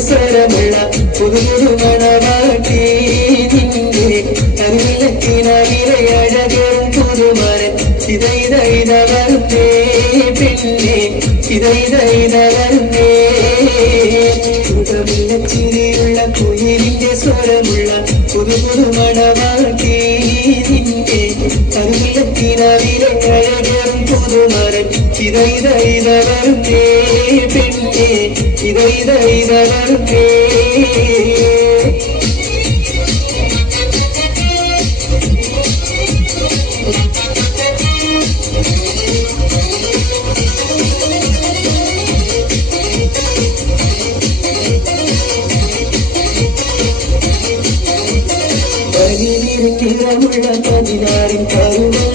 സ്വരമുള്ള പുതുപുതു മണവാട്ടി. നിന്റെ കരുവിലക്കിനാവിലെ അഴകേറും പുതുമരൻ. ഇതൈതൈതവർത്തേ പിന്നെ ചിതൈതൈതവർത്തേ ചിരിയുള്ള കുയിലിന്റെ സ്വരമുള്ള പുതുപുതു മണവാട്ടി കരുവിലക്കിനാവിലെ അഴകേറും പുതുമരൻ ഇതൈതൈതവർത്തേ പിന്നെ ഇതൈതൈതവർത്തേ നിറമുള്ള പതിനാറിൻ കരുവും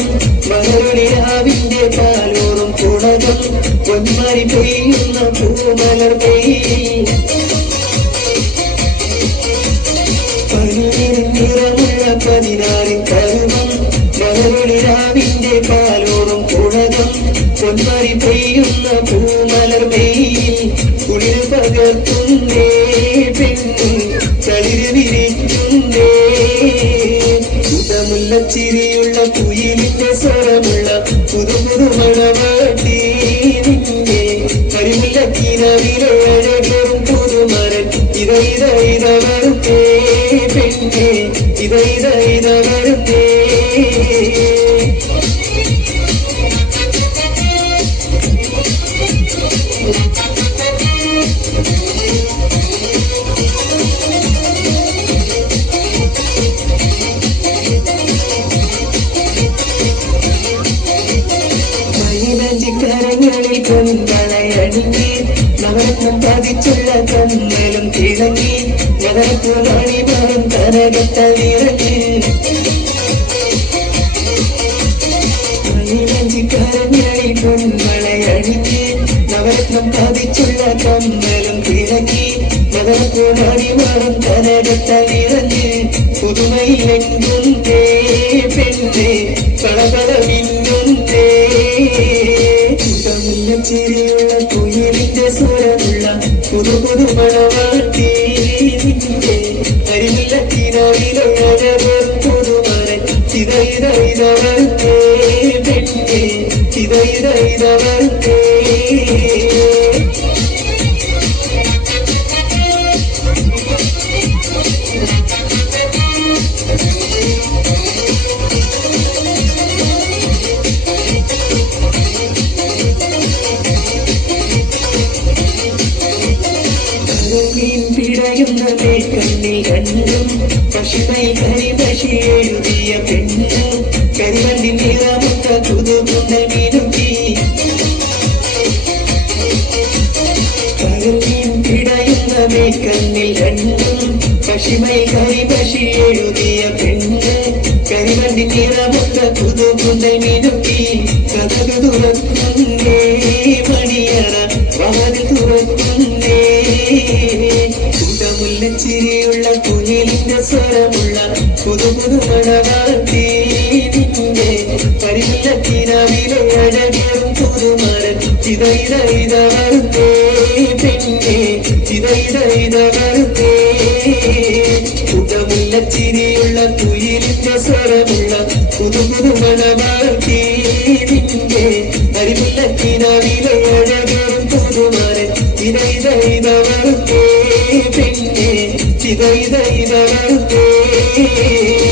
മലരൊളിരാവിന്റെ പാലോറും കുണകം പൊന്മാരി പെയ്യുന്ന പൂമലർ പെയ്യും നിറമുള്ള പതിനാറിൻ കരുവും മലരുളിരാവിന്റെ പാലോറും കുണകം പൊന്മാരി പെയ്യുന്ന പൂമലർ മെയ്യിൽ കുളിർ പകർത്തുന്നേ പെണ്ണു കളിര് വിരിക്കുന്നേ അഴകരും പുതുമരൻ ഇത ഇത ഇത വരുത്തേ പെണ്ണെ ഇത ഇത ഇത വരുത്തേ கணியே நகரத்தம் பதிச்சுள்ள கண்ணிலும் கிழங்கி நகரத்தில் அணிவரும் கரகத்த வீரங்கி பதினஞ்சு கரங்களை பொன்மலை அணியே நகரத்தம் பதிச்சுள்ள கண்ணிலும் கிழங்கி நகரத்தில் அணிவரும் கரகத்த வீரங்கி புதுமை வெங்குந்தே பெண்ணே கலகல மின்னுந்தே தமிழ் சிறியுள்ள പുതു മണവാട്ടി നിന്റെ അരിമില്ല തിരാവിലെ ചിതൈതൈതവർക്കേ പെണ്ണേ ഇത ഇത ഇത വരത്തേ കരുമീൻ പിടയുന്ന മേക്കണ്ണിൽ കണ്ണും എഴുതിയ കരിവണ്ടി നിറമുട്ട പുതുപുന്ന മീനുക്കി കരുമീൻ പിടയുന്ന മേക്കണ്ണിൽ കണ്ണും പശുമൈ കരിപശി എഴുതിയ പെണ്ണു കരിവണ്ടി നിറമുട്ട പുതുപുന്ന മീനുക്കി ചിരിയുള്ള കുഞ്ഞിലിന്റെ സ്വരമുള്ള പുതു പുതു മണവാട്ടി നിന്റെ കരിമില്ല കിനാവിലെ അഴകേറും പുതുമാരൻ ഇത ഇത വരുത്തേ ചിരിയുള്ള കുയിലിന്റെ സ്വരമുള്ള പുതു പുതു മണവാട്ടി വരുത്തേ പെണ്ണെ ഇത ഇത ഇത വരുത്തേ